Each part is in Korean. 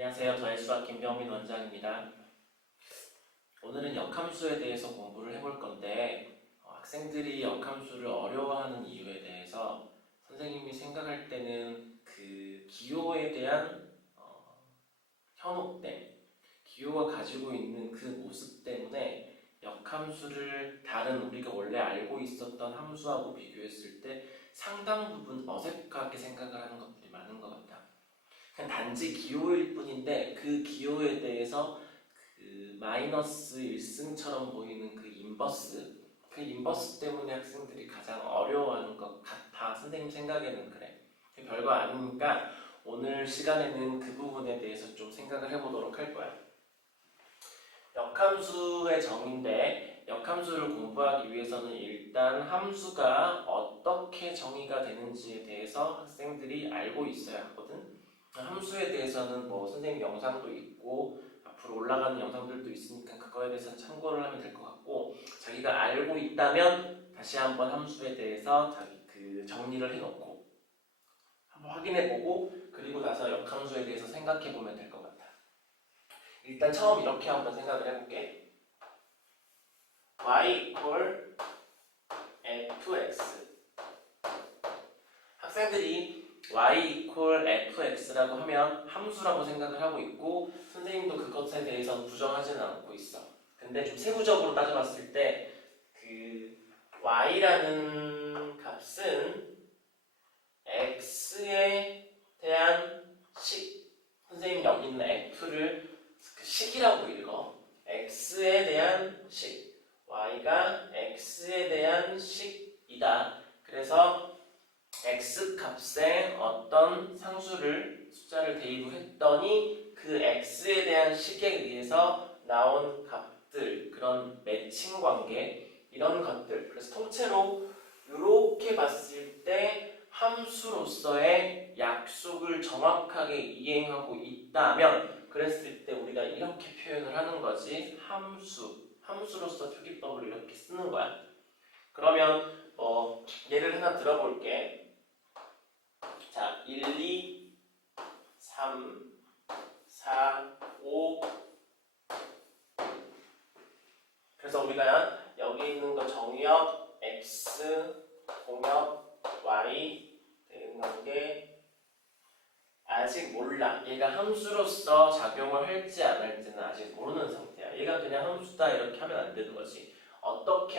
안녕하세요. 저의 수학 김병민 원장입니다. 오늘은 역함수에 대해서 공부를 해볼 건데 학생들이 역함수를 어려워하는 이유에 대해서 선생님이 생각할 때는 그 기호에 대한 현혹됨, 기호가 가지고 있는 그 모습 때문에 역함수를 다른 우리가 원래 알고 있었던 함수하고 비교했을 때 상당 부분 어색하게 생각을 하는 것들이 많은 것 같아요. 그냥 단지 기호일 뿐인데 그 기호에 대해서 그 마이너스 1승처럼 보이는 그 인버스 때문에 학생들이 가장 어려워하는 것 같아. 선생님 생각에는 그래. 별거 아니니까 오늘 시간에는 그 부분에 대해서 좀 생각을 해보도록 할 거야. 역함수의 정의인데 역함수를 공부하기 위해서는 일단 함수가 어떻게 정의가 되는지에 대해서 학생들이 알고 있어야 하거든. 함수에 대해서는 뭐 선생님 영상도 있고 앞으로 올라가는 영상들도 있으니까 그거에 대해서 참고를 하면 될 것 같고, 자기가 알고 있다면 다시 한번 함수에 대해서 자기 그 정리를 해놓고 한번 확인해보고 그리고 나서 역함수에 대해서 생각해보면 될 것 같아. 일단 처음 이렇게 한번 생각을 해볼게. y equal fx. 학생들이 y equal fx라고 하면 함수라고 생각을 하고 있고 선생님도 그것에 대해서는 부정하지는 않고 있어. 근데 좀 세부적으로 따져봤을 때 그 y라는 값은 x에 대한 식, 선생님 여기 있는 f를 그 식이라고 읽어. x에 대한 식, y가 x에 대한 식이다. 그래서 x 값에 어떤 상수를 숫자를 대입을 했더니 그 x에 대한 식에 의해서 나온 값들, 그런 매칭 관계, 이런 것들. 그래서 통째로 이렇게 봤을 때 함수로서의 약속을 정확하게 이행하고 있다면 그랬을 때 우리가 이렇게 표현을 하는 거지. 함수로서 표기법을 이렇게 쓰는 거야. 그러면 예를 하나 들어볼게. 자, 1, 2, 3, 4, 5. 그래서 우리가 여기 있는 거 정의역 x, 공역 y, 대응관계 아직 몰라. 얘가 함수로서 작용을 할지 안 할지는 아직 모르는 상태야. 얘가 그냥 함수다 이렇게 하면 안 되는 거지. 어떻게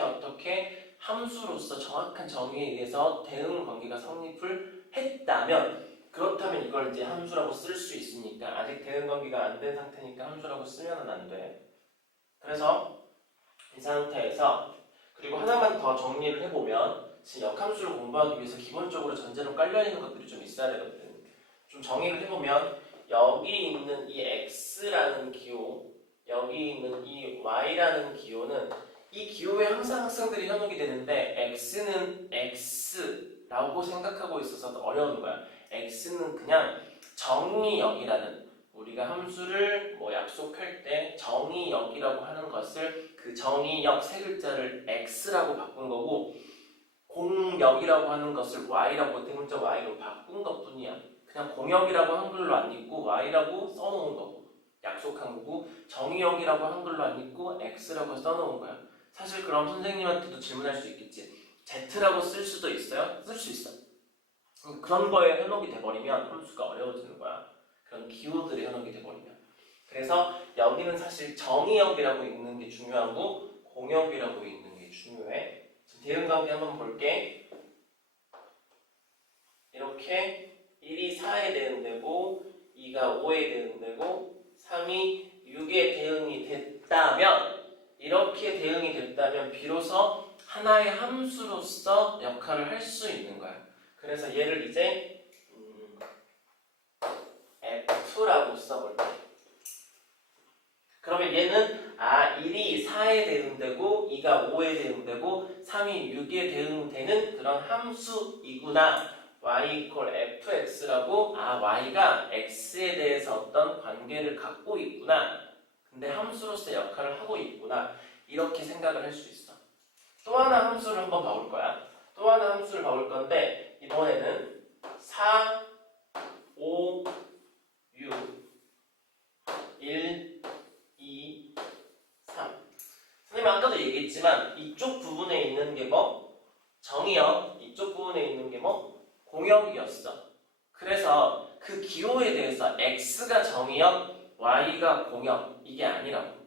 함수로서 정확한 정의에 의해서 대응 관계가 성립을 했다면, 그렇다면 이걸 이제 함수라고 쓸 수 있으니까, 아직 대응 관계가 안 된 상태니까 함수라고 쓰면은 안 돼. 그래서 이 상태에서, 그리고 하나만 더 정리를 해보면 지금 역함수를 공부하기 위해서 기본적으로 전제로 깔려있는 것들이 좀 있어야 되거든. 좀 정의를 해보면 여기 있는 이 x라는 기호, 여기 있는 이 y라는 기호는 이 기호에 항상 학생들이 현혹이 되는데 x는 x라고 생각하고 있어서 어려운 거야. x는 그냥 정의역이라는, 우리가 함수를 약속할 때 정의역이라고 하는 것을 그 정의역 세 글자를 x라고 바꾼 거고, 공역이라고 하는 것을 y라고 대문자 y로 바꾼 것뿐이야. 그냥 공역이라고 한글로 안 읽고 y라고 써놓은 거고, 약속한 거고, 정의역이라고 한글로 안 읽고 x라고 써놓은 거야. 사실 그럼 선생님한테도 질문할 수 있겠지. z라고 쓸 수도 있어요? 쓸 수 있어. 그런 거에 현혹이 돼버리면 함수가 어려워지는 거야. 그런 기호들이 현혹이 돼버리면. 그래서 여기는 사실 정의역이라고 읽는 게 중요하고 공역이라고 읽는 게 중요해. 대응관계 한번 볼게. 이렇게 1이 4에 대응되고 2가 5에 대응되고 3이 6에 대응이 됐다면, 이렇게 대응이 됐다면 비로소 하나의 함수로서 역할을 할 수 있는 거야. 그래서 얘를 이제 F라고 써볼게. 그러면 얘는 1이 4에 대응되고 2가 5에 대응되고 3이 6에 대응되는 그런 함수이구나. y equal fx라고, y가 x에 대해서 어떤 관계를 갖고 있구나. 근데 함수로서의 역할을 하고 있구나. 이렇게 생각을 할 수 있어. 또 하나 함수를 한번 봐볼 거야. 또 하나 함수를 봐볼 건데 이번에는 4, 5, 6. 선생님 아까도 얘기했지만 이쪽 부분에 있는 게 뭐? 정의역, 이쪽 부분에 있는 게 뭐? 공역이었어. 그래서 그 기호에 대해서 x가 정의역, y가 공역 이게 아니라고.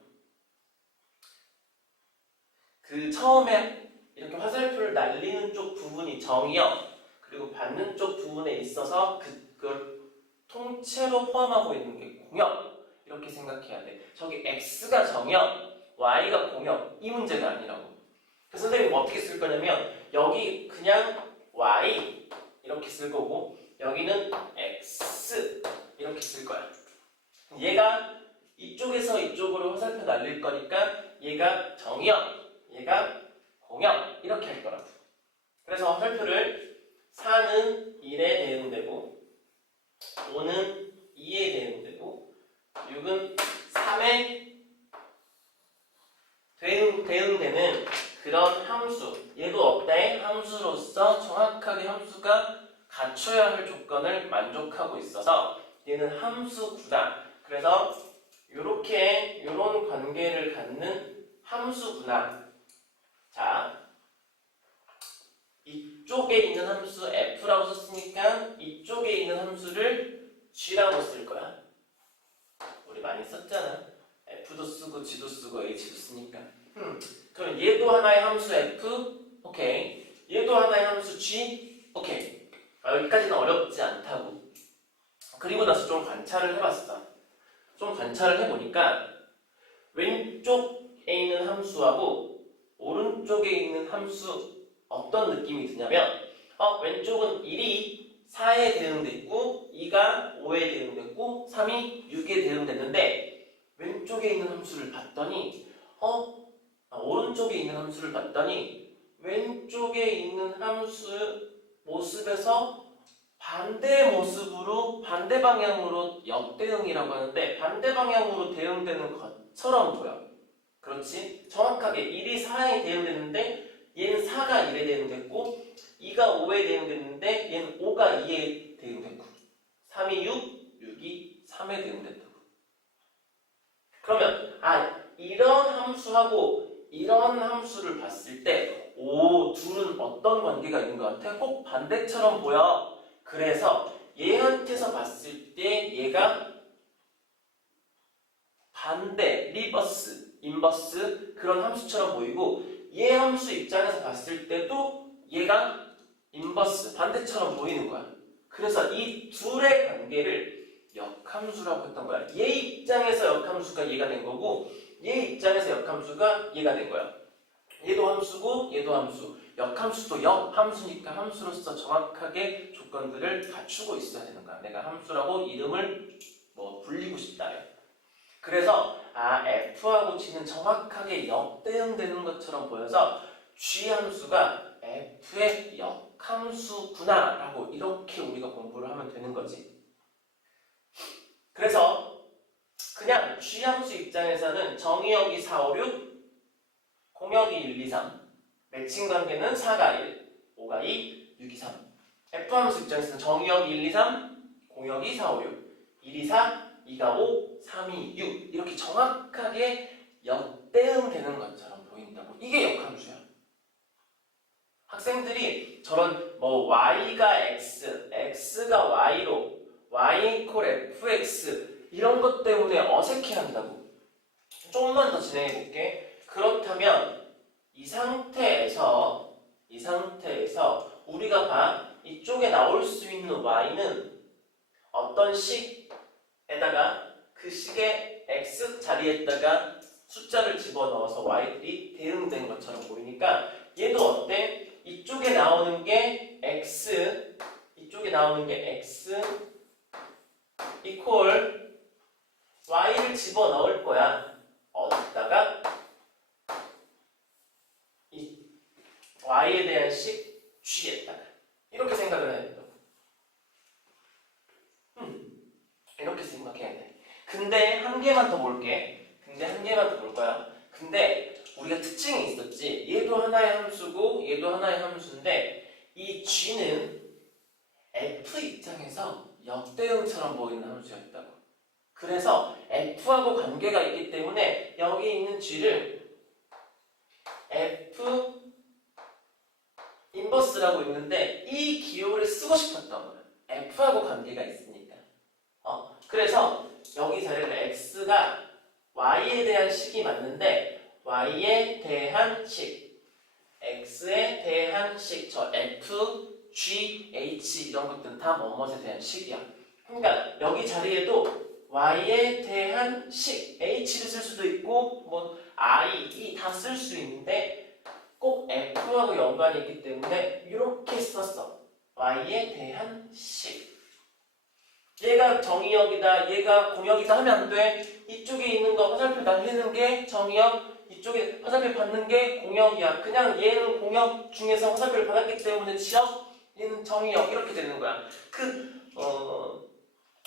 그 처음에 이렇게 화살표를 날리는 쪽 부분이 정의역, 그리고 받는 쪽 부분에 있어서 그걸 통째로 포함하고 있는 게 공역 이렇게 생각해야 돼. 저기 x가 정역, y가 공역 이 문제가 아니라고. 그래서 선생님 어떻게 쓸 거냐면 여기 그냥 y 이렇게 쓸 거고 여기는 x 이렇게 쓸 거야. 얘가 이쪽에서 이쪽으로 화살표 날릴 거니까 얘가 정역, 얘가 공역 이렇게 할 거라고. 그래서 화살표를 4는 1에 대응되고 5는 2에 대응되고 6은 3에 대응되는 그런 함수. 얘도 어때? 함수로서 정확하게 함수가 갖춰야 할 조건을 만족하고 있어서 얘는 함수구나. 그래서 이런 관계를 갖는 함수구나. 자, 이쪽에 있는 함수 f라고 썼으니까 이쪽에 있는 함수를 g라고 쓸 거야. 우리 많이 썼잖아. f도 쓰고 g도 쓰고 h도 쓰니까. 그럼 얘도 하나의 함수 f, 오케이. 얘도 하나의 함수 g, 오케이. 여기까지는 어렵지 않다고. 그리고 나서 좀 관찰을 해봤어. 좀 관찰을 해보니까 왼쪽에 있는 함수하고 오른쪽에 있는 함수 어떤 느낌이 드냐면 왼쪽은 1이 4에 대응됐고 2가 5에 대응됐고 3이 6에 대응됐는데 왼쪽에 있는 함수를 봤더니 오른쪽에 있는 함수를 봤더니 왼쪽에 있는 함수 모습에서 반대 모습으로 반대 방향으로 역대응이라고 하는데 반대 방향으로 대응되는 것처럼 보여. 그렇지? 정확하게 1이 4에 대응됐는데 얘는 4가 1에 대응됐고 2가 5에 대응됐는데 얘는 5가 2에 대응됐고 3이 6, 6이 3에 대응됐다고. 그러면 이런 함수하고 이런 함수를 봤을 때 둘은 어떤 관계가 있는 것 같아? 꼭 반대처럼 보여. 그래서 얘한테서 봤을 때 얘가 반대, 리버스, 인버스 그런 함수처럼 보이고 얘 함수 입장에서 봤을 때도 얘가 인버스, 반대처럼 보이는 거야. 그래서 이 둘의 관계를 역함수라고 했던 거야. 얘 입장에서 역함수가 얘가 된 거고 얘 입장에서 역함수가 얘가 된 거야. 얘도 함수고 얘도 함수. 역함수도 역함수니까 함수로서 정확하게 조건들을 갖추고 있어야 되는 거야. 내가 함수라고 이름을 불리고 싶다. 그래서 f하고 g는 정확하게 역대응되는 것처럼 보여서 g 함수가 f의 역함수구나 라고 이렇게 우리가 공부를 하면 되는 거지. 그래서 그냥 g 함수 입장에서는 정의역이 4, 5, 6, 공역이 1, 2, 3, 매칭 관계는 4가 1, 5가 2, 6이 3. f 함수 입장에서는 정의역이 1, 2, 3, 공역이 4, 5, 6, 1, 2, 4, 2가 5, 3이 6 이렇게 정확하게 역대응되는 것처럼 보인다고. 이게 역함수야. 학생들이 저런 y가 x, x가 y로 y 이퀄 fx 이런 것 때문에 어색해한다고. 조금만 더 진행해 볼게. 그렇다면 이 상태에서 우리가 이쪽에 나올 수 있는 y는 어떤 식에다가 그 식의 x 자리에다가 숫자를 집어넣어서 y들이 대응된 것처럼 보이니까 얘도 어때? 이쪽에 나오는 게 x, 이쪽에 나오는 게 x 이퀄 y를 집어넣을 거야. 어디다가? 이 y에 대한 식 g에다가. 이렇게 생각을 해야 된다고. 이렇게 생각해야 돼. 근데 한 개만 더 볼게. 근데 우리가 특징이 있었지. 얘도 하나의 함수고 얘도 하나의 함수인데 이 g는 f 입장에서 역대응처럼 보이는 함수였다고. 그래서 f하고 관계가 있기 때문에 여기 있는 g를 인버스라고 있는데 이 기호를 쓰고 싶었던 거야. F하고 관계가 있으니까. 그래서 여기 자리를 X가 Y에 대한 식이 맞는데 Y에 대한 식, X에 대한 식, 저 F, G, H 이런 것들은 다 뭐뭐에 대한 식이야. 그러니까 여기 자리에도 Y에 대한 식, H를 쓸 수도 있고 뭐 I, E 다 쓸 수 있는데 꼭 F하고 연관이 있기 때문에 이렇게 썼어. Y에 대한 식. 얘가 정의역이다, 얘가 공역이다 하면 안 돼. 이쪽에 있는 거 화살표 날리는 게 정의역, 이쪽에 화살표 받는 게 공역이야. 그냥 얘는 공역 중에서 화살표를 받았기 때문에 지역, 얘는 정의역 이렇게 되는 거야.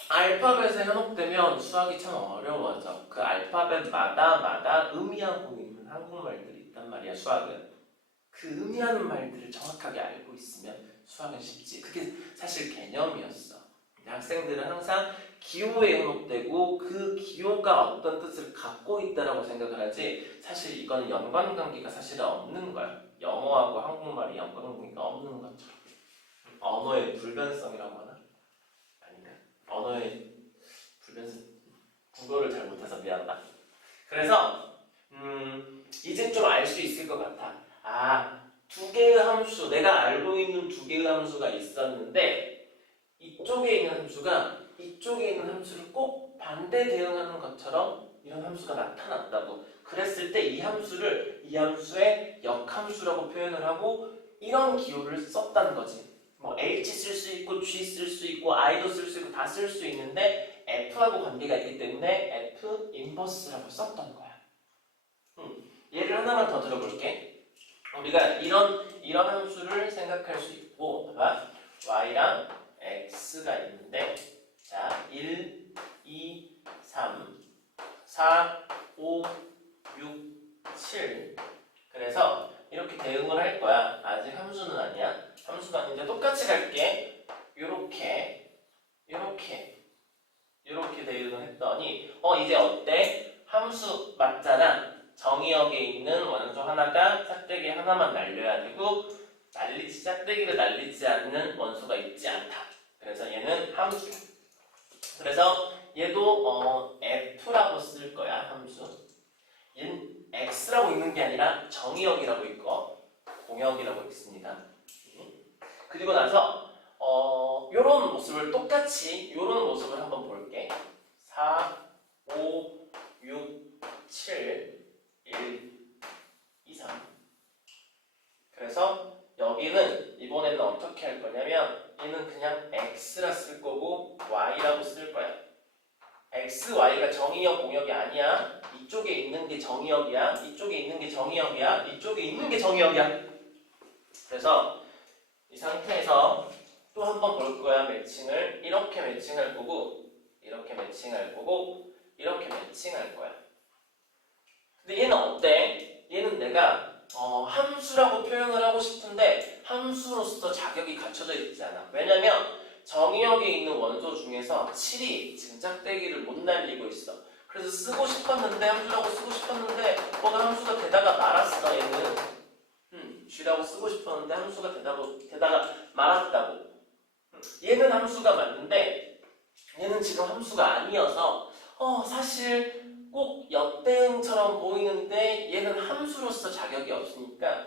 알파벳에 현혹되면 수학이 참 어려워져. 그 알파벳마다 의미하고 있는 한국말들이 있단 말이야, 수학은. 그 의미하는 말들을 정확하게 알고 있으면 수학은 쉽지. 그게 사실 개념이었어. 학생들은 항상 기호에 현혹되고 그 기호가 어떤 뜻을 갖고 있다라고 생각을 하지 사실 이거는 연관관계가 사실은 없는 거야. 영어하고 한국말이 연관관계가 없는 것처럼. 언어의 불변성이라고 하나? 아닌가? 언어의 불변성, 국어를 잘 못해서 미안하다. 그래서 이제 좀 알 수 있을 것 같아. 두 개의 함수, 내가 알고 있는 두 개의 함수가 있었는데 이쪽에 있는 함수가 이쪽에 있는 함수를 꼭 반대 대응하는 것처럼 이런 함수가 나타났다고. 그랬을 때 이 함수를 이 함수의 역함수라고 표현을 하고 이런 기호를 썼다는 거지. 뭐 H 쓸 수 있고 G 쓸 수 있고 I도 쓸 수 있고 다 쓸 수 있는데 F하고 관계가 있기 때문에 F 인버스라고 썼던 거야. 예를 하나만 더 들어볼게. 우리가 이런 함수를 생각할 수 있고, 봐봐. Y랑 X가 있는데, 자, 1, 2, 3, 4, 5, 6, 7. 그래서 이렇게 대응을 할 거야. 아직 함수는 아니야. 함수가 아닌데 똑같이 갈게. 요렇게 대응을 했더니, 이제 어때? 함수 맞잖아. 정의역에 있는 원소 하나가 짝대기 하나만 날려야 되고 짝대기를 날리지 않는 원소가 있지 않다. 그래서 얘는 함수. 그래서 얘도 F라고 쓸 거야. 함수. 얘는 X라고 있는 게 아니라 정의역이라고 있고 공역이라고 있습니다. 그리고 나서 요런 모습을 똑같이 요런 모습을 한번 볼게. 4, 5, 6, 7 1, 2, 3. 그래서 여기는 이번에는 어떻게 할 거냐면 얘는 그냥 X라 쓸 거고 Y라고 쓸 거야. X, Y가 정의역, 공역이 아니야. 이쪽에 있는 게 정의역이야. 이쪽에 있는 게 정의역이야. 이쪽에 있는 게 정의역이야. 그래서 이 상태에서 또 한 번 볼 거야. 매칭을. 이렇게 매칭할 거고 이렇게 매칭할 거고 이렇게 매칭할 거야. 근데 얘는 어때? 얘는 내가 함수라고 표현을 하고 싶은데 함수로서 자격이 갖춰져 있지 않아. 왜냐면 정의역에 있는 원소 중에서 7이 지금 짝대기를 못 날리고 있어. 그래서 쓰고 싶었는데 함수라고 쓰고 싶었는데 뭐가 함수가 되다가 말았어. 얘는 G라고 쓰고 싶었는데 함수가 되다가 말았다고. 얘는 함수가 맞는데 얘는 지금 함수가 아니어서 사실 꼭 역대응처럼 보이는데 얘는 함수로서 자격이 없으니까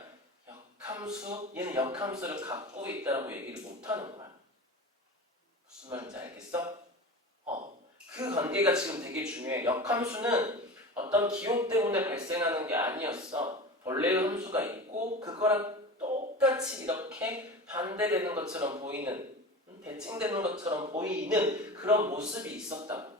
얘는 역함수를 갖고 있다라고 얘기를 못하는 거야. 무슨 말인지 알겠어? 그 관계가 지금 되게 중요해. 역함수는 어떤 기호 때문에 발생하는 게 아니었어. 본래의 함수가 있고 그거랑 똑같이 이렇게 반대되는 것처럼 보이는, 대칭되는 것처럼 보이는 그런 모습이 있었다고.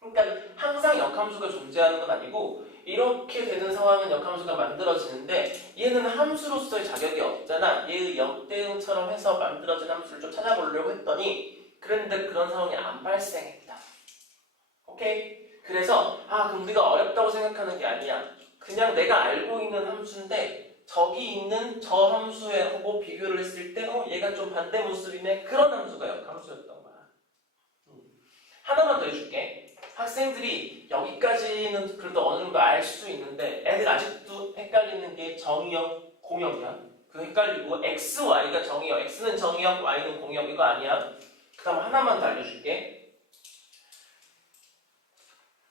그러니까 항상 역함수가 존재하는 건 아니고 이렇게 되는 상황은 역함수가 만들어지는데 얘는 함수로서의 자격이 없잖아. 얘의 역대응처럼 해서 만들어진 함수를 좀 찾아보려고 했더니 그런데 그런 상황이 안 발생했다. 오케이? 그래서 그럼 우리가 어렵다고 생각하는 게 아니야. 그냥 내가 알고 있는 함수인데 저기 있는 저 함수하고 비교를 했을 때 얘가 좀 반대 모습이네. 그런 함수가 역함수였던 거야. 하나만 더 해줄게. 학생들이 여기까지는 그래도 어느 정도 알 수 있는데 애들 아직도 헷갈리는 게 정의역, 공역이야. 그거 헷갈리고 x, y가 정의역, x는 정의역, y는 공역 이거 아니야. 그 다음 하나만 더 알려줄게.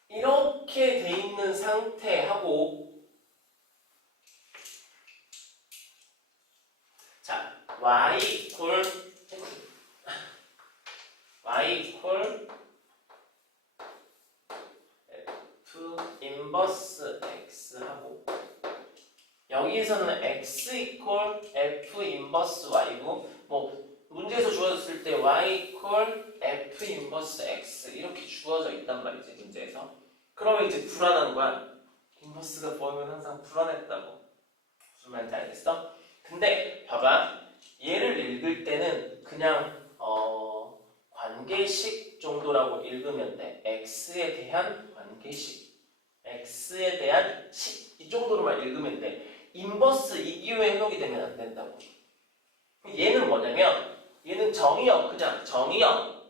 이렇게 돼 있는 상태하고 자 y 이퀄 f 인버스 x 하고 여기에서는 x 이퀄 f 인버스 y고 뭐 문제에서 주어졌을 때 y 이퀄 f 인버스 x 이렇게 주어져 있단 말이지 문제에서. 그러면 이제 불안한 거야. 인버스가 보이면 항상 불안했다고. 무슨 말인지 알겠어? 근데 봐봐. 얘를 읽을 때는 그냥 관계식 정도라고 읽으면 돼. x에 대한 관계식. x에 대한 식. 이 정도로만 읽으면 돼. 인버스 이 기호에 해석이 되면 안 된다고. 얘는 뭐냐면 얘는 정의역 그냥 정의역.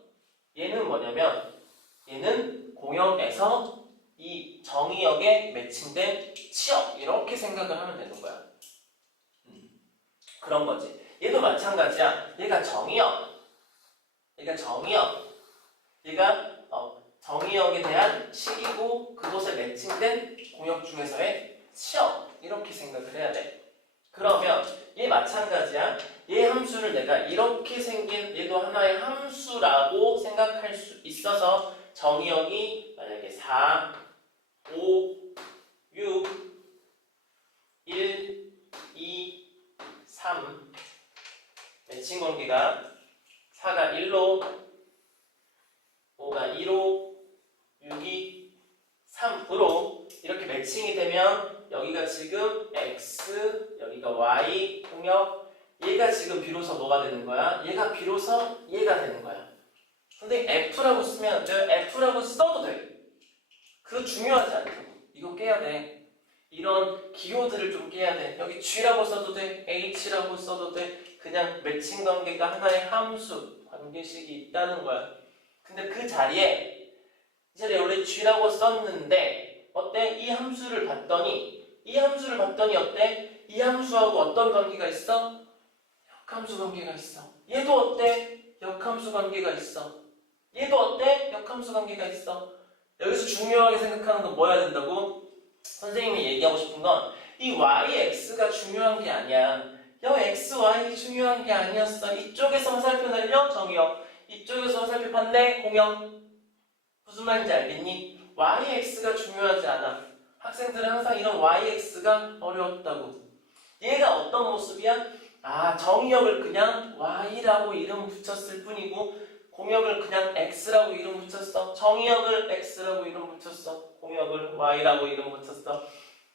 얘는 뭐냐면 얘는 공역에서 이 정의역에 매칭된 치역 이렇게 생각을 하면 되는 거야. 그런 거지. 얘도 마찬가지야. 얘가 정의역. 얘가 정의역에 대한 식이고 그곳에 매칭된 공역 중에서의 치역 이렇게 생각을 해야 돼. 그러면 얘 마찬가지야. 얘 함수를 내가 이렇게 생긴 얘도 하나의 함수라고 생각할 수 있어서 정의역이 만약에 4, 5, 6, 1, 2, 3 매칭 관계가 4가 1로 5가 2로 6이 3으로 이렇게 매칭이 되면 여기가 지금 x 여기가 y 공역 얘가 지금 비로소 뭐가 되는 거야? 얘가 비로소 얘가 되는 거야. 근데 f라고 쓰면 안 돼요. f라고 써도 돼. 그거 중요하지 않다고. 이거 깨야 돼. 이런 기호들을 좀 깨야 돼. 여기 g라고 써도 돼. h라고 써도 돼. 그냥 매칭 관계가 하나의 함수, 관계식이 있다는 거야. 근데 그 자리에 원래 g라고 썼는데 어때? 이 함수를 봤더니 어때? 이 함수하고 어떤 관계가 있어? 역함수 관계가 있어. 얘도 어때? 역함수 관계가 있어. 얘도 어때? 역함수 관계가 있어. 여기서 중요하게 생각하는 건 뭐야 된다고? 선생님이 얘기하고 싶은 건 이 yx가 중요한 게 아니야. x, y 중요한 게 아니었어. 이쪽에서 화살표 날려 정의역. 이쪽에서 화살표 반대 공역. 무슨 말인지 알겠니? yx가 중요하지 않아. 학생들은 항상 이런 yx가 어려웠다고. 얘가 어떤 모습이야? 정의역을 그냥 y라고 이름 붙였을 뿐이고 공역을 그냥 x라고 이름 붙였어. 정의역을 x라고 이름 붙였어. 공역을 y라고 이름 붙였어.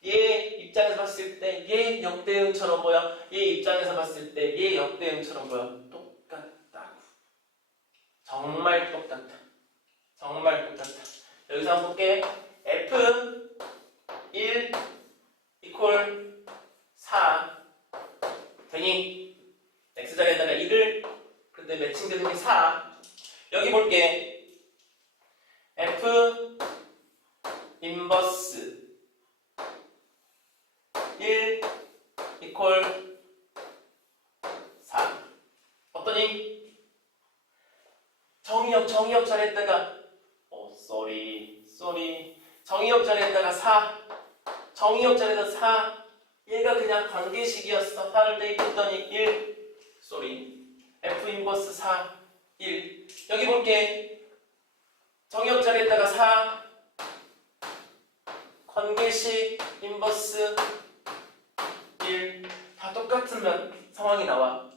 얘 입장에서 봤을 때 얘 역대응처럼 보여. 얘 입장에서 봤을 때 얘 역대응처럼 보여. 똑같다고. 정말 똑같아. 정말 똑같아. 여기서 한번 볼게. f 1 이퀄 4 되니 x자리에다가 1을 근데 매칭되는 게 4. 여기 볼게. f 인버스 1 이퀄 4 어떠니? 정의역 자리에다가 쏘리 정의역 자리에다가 4 정의역 자리에다 4 얘가 그냥 관계식이었어. 4를 대입했더니 1 쏘리 f 인버스 4 1 여기 볼게. 정의역 자리에다가 4 관계식 인버스 1 다 똑같은 상황이 나와.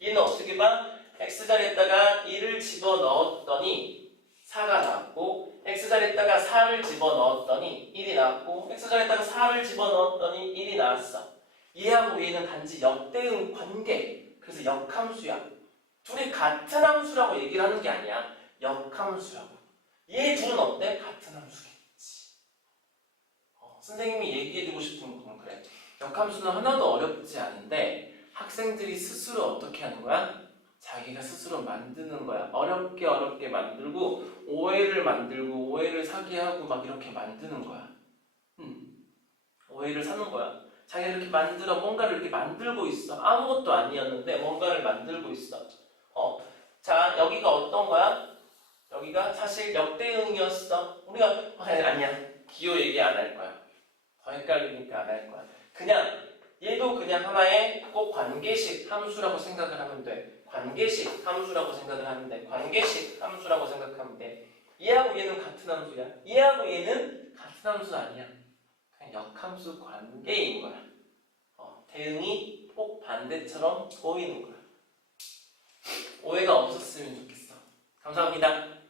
얘는 어떻게 봐? x자리에다가 1을 집어넣었더니 4가 나왔고 x자리에다가 4를 집어넣었더니 1이 나왔고 x자리에다가 4를 집어넣었더니 1이 나왔어. 얘하고 얘는 단지 역대응 관계. 그래서 역함수야. 둘이 같은 함수라고 얘기를 하는 게 아니야. 역함수라고. 얘 둘은 어때? 같은 함수겠지. 선생님이 얘기해주고 싶은 부분은 그래. 역함수는 하나도 어렵지 않은데 학생들이 스스로 어떻게 하는 거야? 자기가 스스로 만드는 거야. 어렵게 만들고 오해를 사게 하고 막 이렇게 만드는 거야. 오해를 사는 거야. 자기가 이렇게 만들어 뭔가를 이렇게 만들고 있어. 아무것도 아니었는데 뭔가를 만들고 있어. 자, 여기가 어떤 거야? 여기가 사실 역대응이었어. 우리가 아니야. 기호 얘기 안 할 거야. 더 헷갈리니까 안 할 거야. 그냥 얘도 그냥 하나의 꼭 관계식 함수라고 생각을 하면 돼. 관계식 함수라고 생각을 하면 돼. 관계식 함수라고 생각하면 돼. 얘하고 얘는 같은 함수야. 얘하고 얘는 같은 함수 아니야. 그냥 역함수 관계인 거야. 대응이 꼭 반대처럼 보이는 거야. 오해가 없었으면 좋겠어. 감사합니다.